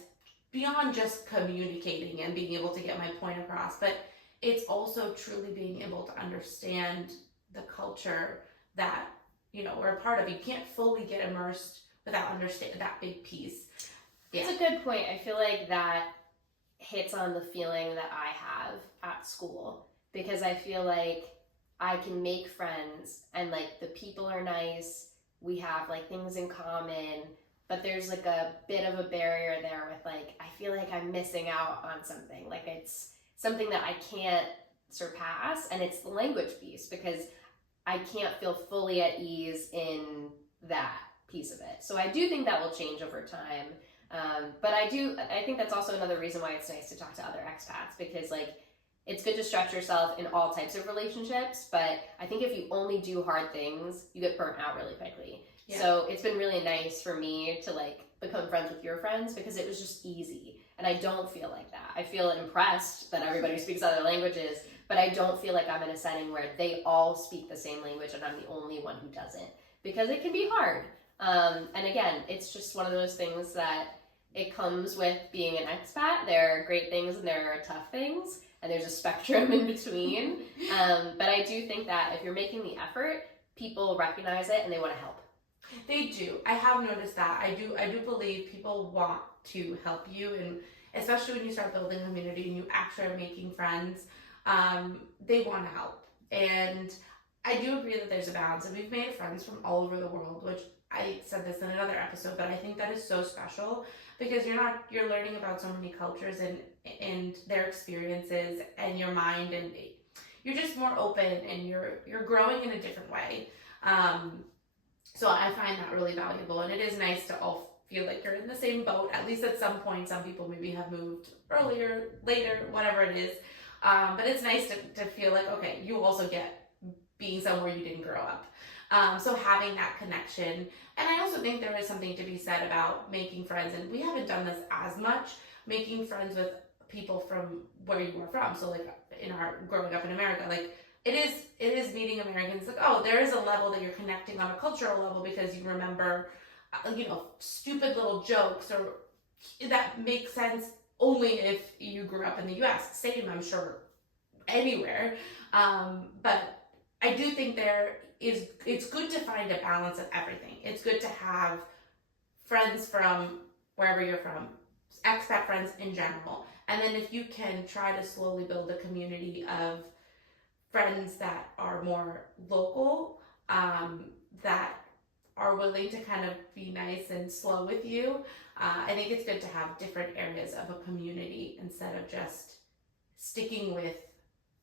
beyond just communicating and being able to get my point across, but it's also truly being able to understand the culture that, we're a part of. You can't fully get immersed without understanding that big piece. Yeah. It's a good point. I feel like that hits on the feeling that I have at school, because I feel like I can make friends and like the people are nice. We have like things in common, but there's like a bit of a barrier there with like, I feel like I'm missing out on something. Like it's something that I can't surpass, and it's the language piece, because I can't feel fully at ease in that piece of it. So I do think that will change over time. But I think that's also another reason why it's nice to talk to other expats, because like it's good to stretch yourself in all types of relationships. But I think if you only do hard things, you get burnt out really quickly. Yeah. So it's been really nice for me to like become friends with your friends, because it was just easy. And I don't feel like that. I feel impressed that everybody speaks other languages, but I don't feel like I'm in a setting where they all speak the same language and I'm the only one who doesn't, because it can be hard. And again, it's just one of those things that it comes with being an expat. There are great things and there are tough things, and there's a spectrum in between. But I do think that if you're making the effort, people recognize it and they want to help. They do. I have noticed that. I do believe people want to help you, and especially when you start building a community and you actually are making friends, they want to help. And I do agree that there's a balance, and we've made friends from all over the world, which I said this in another episode, but I think that is so special, because you're learning about so many cultures and their experiences and your mind, and you're just more open and you're growing in a different way. So I find that really valuable, and it is nice to all feel like you're in the same boat, at least at some point. Some people maybe have moved earlier, later, whatever it is. But it's nice to feel like, okay, you also get being somewhere you didn't grow up. So having that connection. And I also think there is something to be said about making friends, and we haven't done this as much, making friends with people from where you were from. So like in our growing up in America, like it is meeting Americans, like, oh, there is a level that you're connecting on a cultural level because you remember, stupid little jokes, or that makes sense only if you grew up in the US. Same, I'm sure, anywhere. But I do think it's good to find a balance of everything. It's good to have friends from wherever you're from, expat friends in general. And then if you can try to slowly build a community of friends that are more local, that are willing to kind of be nice and slow with you, I think it's good to have different areas of a community instead of just sticking with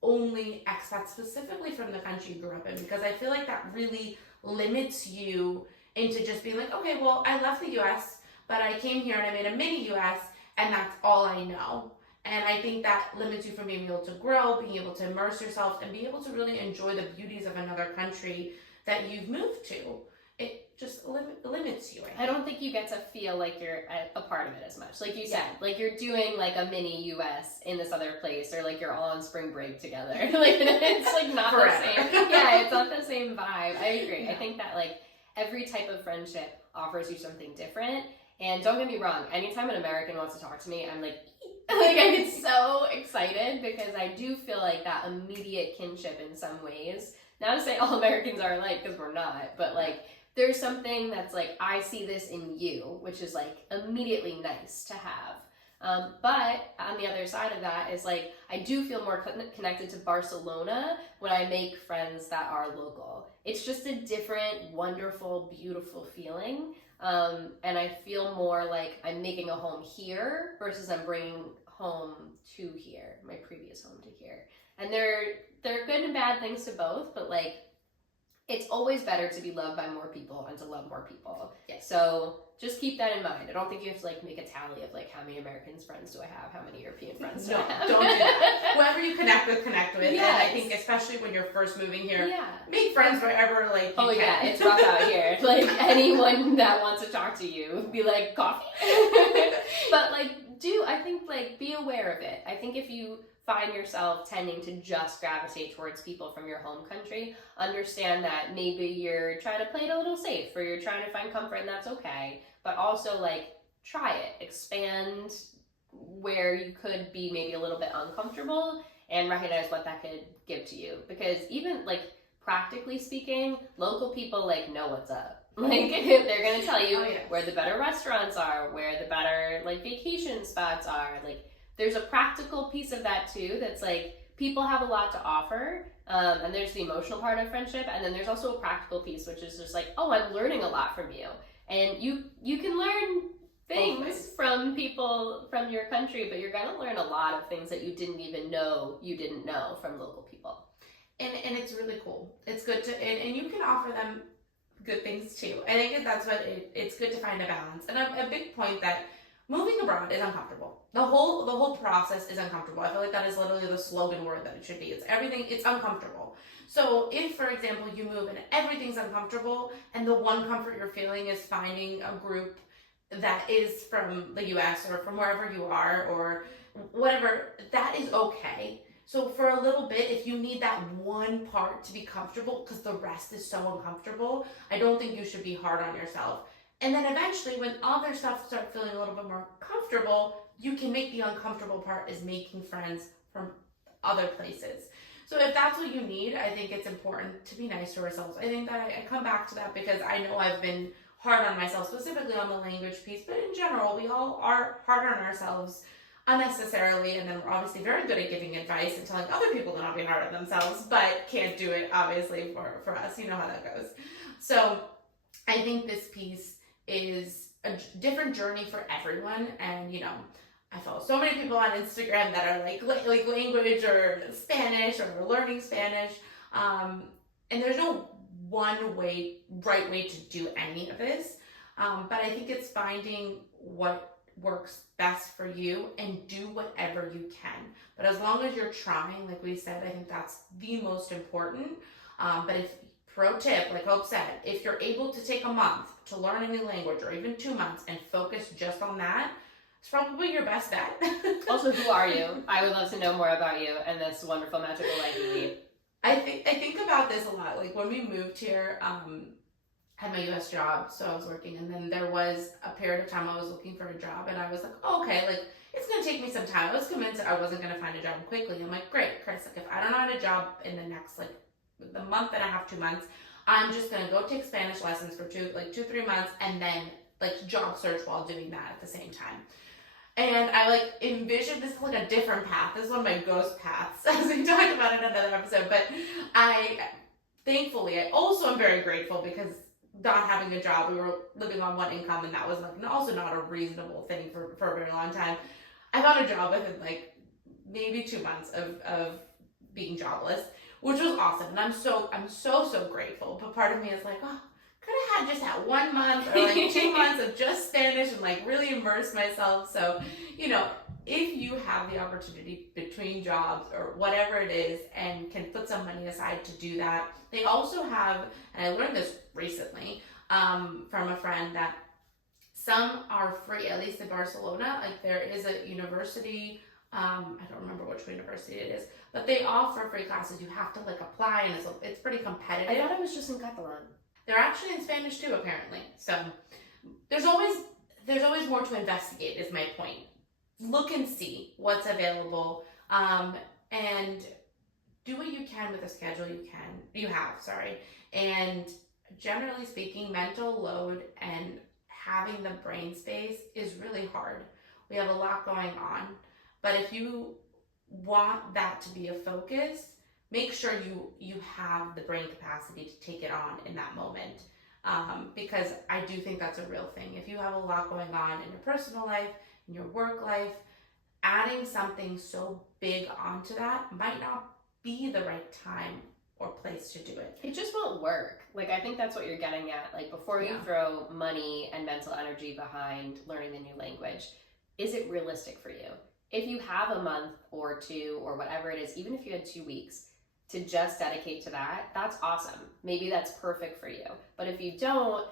only expats specifically from the country you grew up in, because I feel like that really limits you into just being like, okay, well, I left the US, but I came here and I made a mini US, and that's all I know. And I think that limits you from being able to grow, being able to immerse yourself, and be able to really enjoy the beauties of another country that you've moved to. It just limits you. I don't think you get to feel like you're a part of it as much. Like you said, like you're doing like a mini US in this other place, or like you're all on spring break together. Like it's like not the same. Yeah, it's not the same vibe. I agree. Yeah. I think that like every type of friendship offers you something different. And don't get me wrong, anytime an American wants to talk to me, I'm like I get so excited, because I do feel like that immediate kinship in some ways. Not to say all Americans are alike, because we're not, but like there's something that's like, I see this in you, which is like immediately nice to have. But on the other side of that is like, I do feel more connected to Barcelona when I make friends that are local. It's just a different, wonderful, beautiful feeling. And I feel more like I'm making a home here versus I'm bringing home to here, my previous home to here. And there are good and bad things to both, but like, it's always better to be loved by more people and to love more people. Yes. So just keep that in mind. I don't think you have to like make a tally of like how many Americans friends do I have, how many European friends do I have. Don't do that. Whoever you connect with. Yes. And I think especially when you're first moving here, Yeah. make friends wherever like you can. Yeah, it's rough out here. Like anyone that wants to talk to you, be like, coffee. But like I think like be aware of it. I think if you find yourself tending to just gravitate towards people from your home country, understand that maybe you're trying to play it a little safe, or you're trying to find comfort, and that's okay. But also like try it, expand where you could be maybe a little bit uncomfortable, and recognize what that could give to you. Because even like practically speaking, local people like know what's up. Like they're gonna tell you where the better restaurants are, where the better like vacation spots are. Like there's a practical piece of that too, that's like people have a lot to offer, and there's the emotional part of friendship, and then there's also a practical piece, which is just like, oh, I'm learning a lot from you, and you can learn things from people from your country, but you're gonna learn a lot of things that you didn't even know you didn't know from local people. And it's really cool. It's good to, and you can offer them good things too. I think that's what it's good to find a balance. And a big point that moving abroad is uncomfortable. The whole process is uncomfortable. I feel like that is literally the slogan word that it should be. It's everything, it's uncomfortable. So if, for example, you move and everything's uncomfortable, and the one comfort you're feeling is finding a group that is from the US or from wherever you are or whatever, that is okay. So for a little bit, if you need that one part to be comfortable because the rest is so uncomfortable, I don't think you should be hard on yourself. And then eventually, when other stuff starts feeling a little bit more comfortable, you can make the uncomfortable part is making friends from other places. So if that's what you need, I think it's important to be nice to ourselves. I think that I come back to that because I know I've been hard on myself, specifically on the language piece, but in general, we all are hard on ourselves unnecessarily, and then we're obviously very good at giving advice and telling other people to not be hard on themselves, but can't do it, obviously, for us. You know how that goes. So I think this piece is a different journey for everyone, and you know, I follow so many people on Instagram that are like language or Spanish or learning Spanish, and there's no one right way to do any of this, but I think it's finding what works best for you and do whatever you can. But as long as you're trying, like we said, I think that's the most important. But if pro tip, like Hope said, if you're able to take a month to learn a new language or even 2 months and focus just on that, it's probably your best bet. Also, who are you? I would love to know more about you and this wonderful magical life you lead. I think about this a lot. Like when we moved here, had my US job, so I was working, and then there was a period of time I was looking for a job, and I was like, oh, okay, like it's gonna take me some time. I was convinced that I wasn't gonna find a job quickly. I'm like, great, Chris, like if I don't find a job in the next the month and a half, 2 months, I'm just gonna go take Spanish lessons for 2-3 months, and then job search while doing that at the same time. And I like envisioned this is like a different path. This is one of my ghost paths, as we talked about in another episode. But thankfully, I also am very grateful because not having a job, we were living on one income, and that was like also not a reasonable thing for a very long time. I found a job within like maybe 2 months of being jobless, which was awesome, and I'm so grateful. But part of me is like, oh, could have had just that 1 month or like 2 months of just Spanish and like really immerse myself. So, if you have the opportunity between jobs or whatever it is and can put some money aside to do that, they also have, and I learned this recently from a friend, that some are free, at least in Barcelona. Like there is a university, I don't remember which university it is, but they offer free classes. You have to like apply, and it's pretty competitive. I thought it was just in Catalan. They're actually in Spanish too, apparently. So there's always more to investigate, is my point. Look and see what's available, and do what you can with the schedule you have. And generally speaking, mental load and having the brain space is really hard. We have a lot going on, but if you want that to be a focus, make sure you have the brain capacity to take it on in that moment, because I do think that's a real thing. If you have a lot going on in your personal life, in your work life, adding something so big onto that might not be the right time or place to do it. It just won't work. Like, I think that's what you're getting at. Like, before you throw money and mental energy behind learning the new language, is it realistic for you? If you have a month or two or whatever it is, even if you had 2 weeks to just dedicate to that, that's awesome. Maybe that's perfect for you. But if you don't,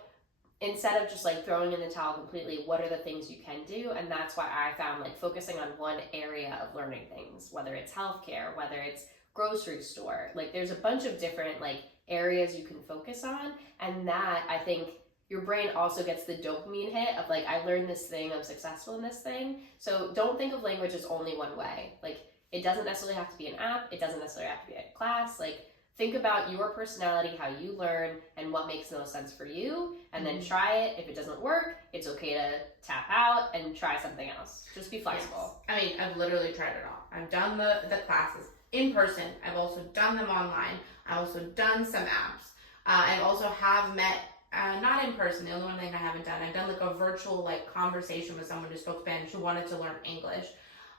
instead of just like throwing in the towel completely, what are the things you can do? And that's why I found like focusing on one area of learning things, whether it's healthcare, whether it's grocery store, like there's a bunch of different like areas you can focus on. And that, I think, your brain also gets the dopamine hit of like, I learned this thing, I'm successful in this thing. So don't think of language as only one way. Like, it doesn't necessarily have to be an app, it doesn't necessarily have to be a class. Like, think about your personality, how you learn, and what makes the most sense for you, and then try it. If it doesn't work, it's okay to tap out and try something else. Just be flexible. Yes. I mean, I've literally tried it all. I've done the classes in person. I've also done them online. I've also done some apps. And also have met, not in person, the only one thing I haven't done, I've done like a virtual like conversation with someone who spoke Spanish who wanted to learn English.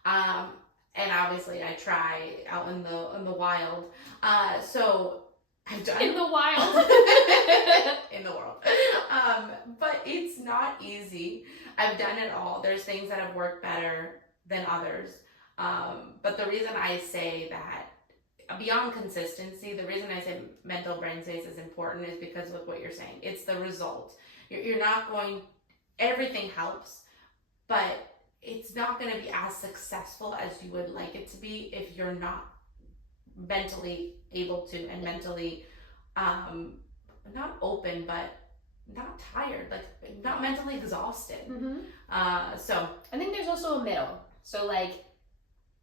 And obviously I try out in the wild. So I've done in the wild in the world. But it's not easy. I've done it all. There's things that have worked better than others. But the reason I say that beyond consistency, the reason I say mental brain space is important is because of what you're saying. It's the result. You're not going, everything helps, but it's not going to be as successful as you would like it to be if you're not mentally able to, and mentally not open, but not tired, like not mentally exhausted. So I think there's also a middle. So like,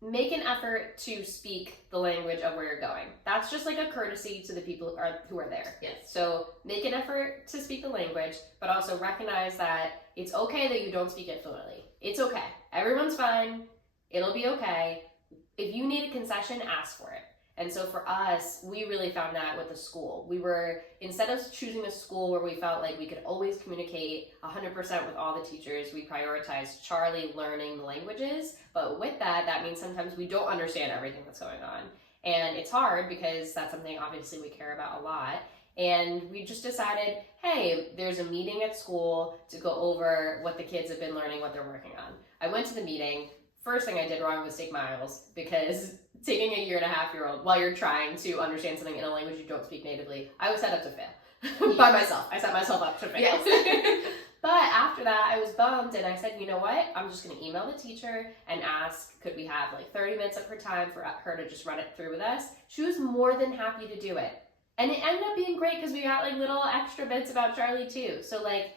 make an effort to speak the language of where you're going. That's just like a courtesy to the people who are there. Yes. So make an effort to speak the language, but also recognize that it's okay that you don't speak it fluently. It's okay. Everyone's fine. It'll be okay. If you need a concession, ask for it. And so for us, we really found that with the school. We were, instead of choosing a school where we felt like we could always communicate 100% with all the teachers, we prioritized Charlie learning the languages. But with that, that means sometimes we don't understand everything that's going on. And it's hard because that's something obviously we care about a lot. And we just decided, hey, there's a meeting at school to go over what the kids have been learning, what they're working on. I went to the meeting. First thing I did wrong was take miles, because taking a 1.5-year-old while you're trying to understand something in a language you don't speak natively, I was set up to fail by myself. I set myself up to fail. Yes. But after that, I was bummed, and I said, you know what? I'm just going to email the teacher and ask, could we have like 30 minutes of her time for her to just run it through with us? She was more than happy to do it. And it ended up being great because we got like little extra bits about Charlie too. So like,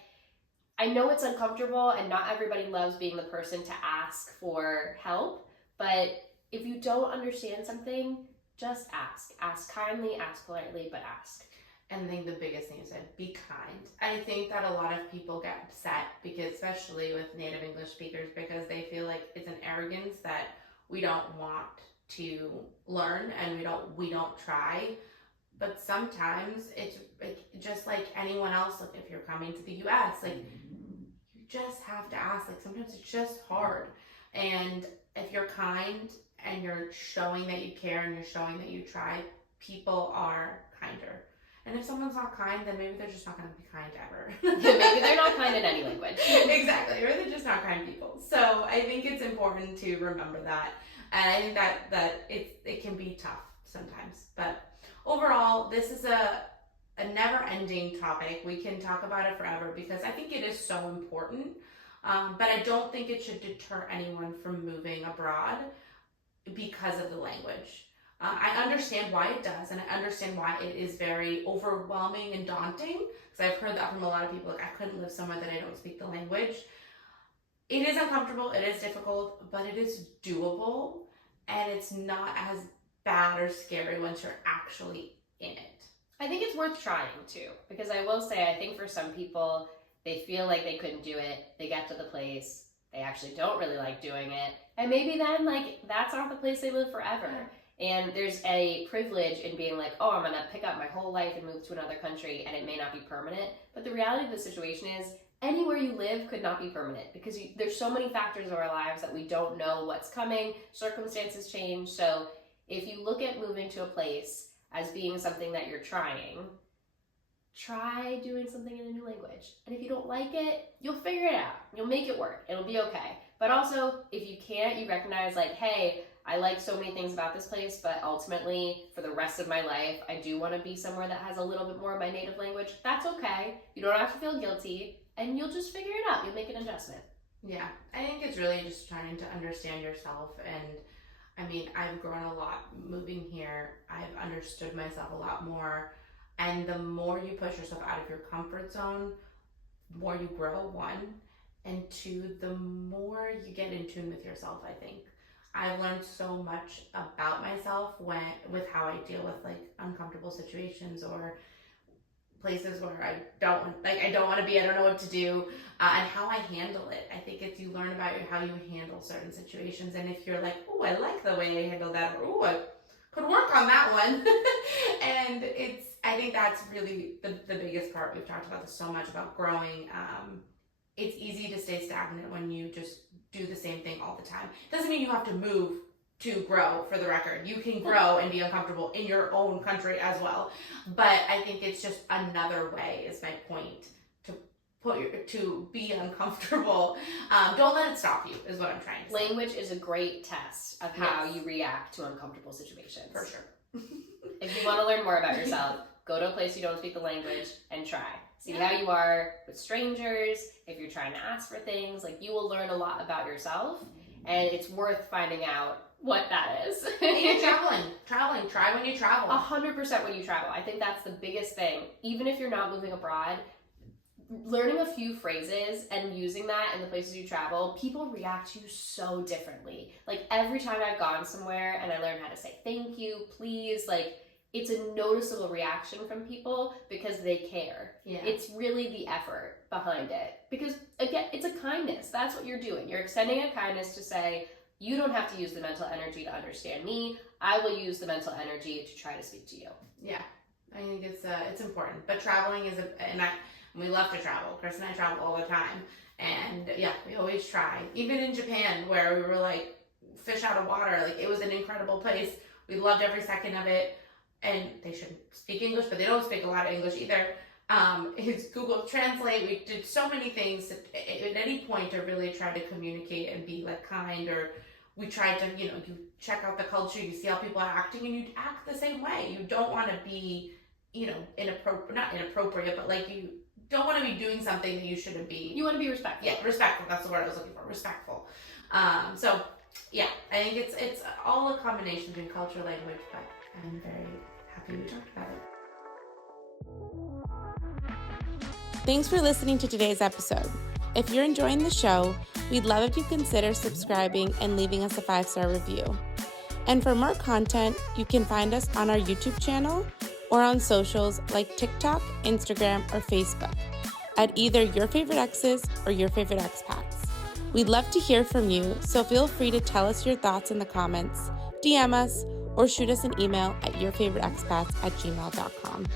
I know it's uncomfortable and not everybody loves being the person to ask for help, but if you don't understand something, just ask. Ask kindly, ask politely, but ask. And I think the biggest thing you said, be kind. I think that a lot of people get upset because, especially with native English speakers, because they feel like it's an arrogance that we don't want to learn and we don't try. But sometimes it's like, just like anyone else, like if you're coming to the US, like you just have to ask. Like sometimes it's just hard. And if you're kind and you're showing that you care and you're showing that you try, people are kinder. And if someone's not kind, then maybe they're just not going to be kind ever. Maybe they're not kind in any language. Exactly, or they're just not kind people. So I think it's important to remember that. And I think that it can be tough sometimes. But overall, this is a never-ending topic. We can talk about it forever because I think it is so important. But I don't think it should deter anyone from moving abroad because of the language. I understand why it does, and I understand why it is very overwhelming and daunting, because I've heard that from a lot of people, like, I couldn't live somewhere that I don't speak the language. It is uncomfortable, it is difficult, but it is doable, and it's not as bad or scary once you're actually in it. I think it's worth trying, too, because I will say, I think for some people, they feel like they couldn't do it, they get to the place, they actually don't really like doing it, and maybe then, like, that's not the place they live forever. And there's a privilege in being like, oh, I'm going to pick up my whole life and move to another country, and it may not be permanent. But the reality of the situation is anywhere you live could not be permanent because there's so many factors of our lives that we don't know what's coming. Circumstances change. So if you look at moving to a place as being something that you're trying, try doing something in a new language. And if you don't like it, you'll figure it out. You'll make it work. It'll be okay. But also, if you can't, you recognize like, hey, I like so many things about this place, but ultimately, for the rest of my life, I do want to be somewhere that has a little bit more of my native language. That's okay. You don't have to feel guilty, and you'll just figure it out. You'll make an adjustment. Yeah, I think it's really just trying to understand yourself. And I mean, I've grown a lot moving here. I've understood myself a lot more. And the more you push yourself out of your comfort zone, the more you grow, one. And two, the more you get in tune with yourself, I think. I've learned so much about myself with how I deal with like uncomfortable situations or places where I don't want to be, I don't know what to do, and how I handle it. I think it's you learn about how you handle certain situations, and if you're like, oh, I like the way I handle that, or oh, I could work on that one, and I think that's really the biggest part. We've talked about this so much about growing. It's easy to stay stagnant when you just do the same thing all the time. Doesn't mean you have to move to grow, for the record. You can grow and be uncomfortable in your own country as well. But I think it's just another way, is my point, to be uncomfortable. Don't let it stop you, is what I'm trying to say. Language is a great test of how you react to uncomfortable situations. For sure. If you want to learn more about yourself, go to a place you don't speak the language and try. See how you are with strangers. If you're trying to ask for things, like, you will learn a lot about yourself, and it's worth finding out what that is. And you're traveling. Try when you travel. 100% when you travel. I think that's the biggest thing. Even if you're not moving abroad, learning a few phrases and using that in the places you travel, people react to you so differently. Like, every time I've gone somewhere and I learned how to say thank you, please, like, it's a noticeable reaction from people because they care. Yeah. It's really the effort behind it. Because, again, it's a kindness. That's what you're doing. You're extending a kindness to say, you don't have to use the mental energy to understand me. I will use the mental energy to try to speak to you. Yeah, I think it's important. But traveling is we love to travel. Chris and I travel all the time. And, yeah, we always try. Even in Japan, where we were, like, fish out of water. Like, it was an incredible place. We loved every second of it. And they shouldn't speak English, but they don't speak a lot of English either. His Google Translate, we did so many things at any point to really try to communicate and be like kind, or we tried to, you check out the culture, you see how people are acting, and you act the same way. You don't want to be, not inappropriate, but like, you don't want to be doing something that you shouldn't be. You want to be respectful. Yeah, respectful. That's the word I was looking for. Respectful. So yeah, I think it's all a combination between culture, language, but I'm very happy we talked about it. Thanks for listening to today's episode. If you're enjoying the show, we'd love if you consider subscribing and leaving us a 5-star review. And for more content, you can find us on our YouTube channel or on socials like TikTok, Instagram, or Facebook at either Your Favorite Exes or Your Favorite Expats. We'd love to hear from you, so feel free to tell us your thoughts in the comments, DM us, or shoot us an email at yourfavoriteexpats@gmail.com.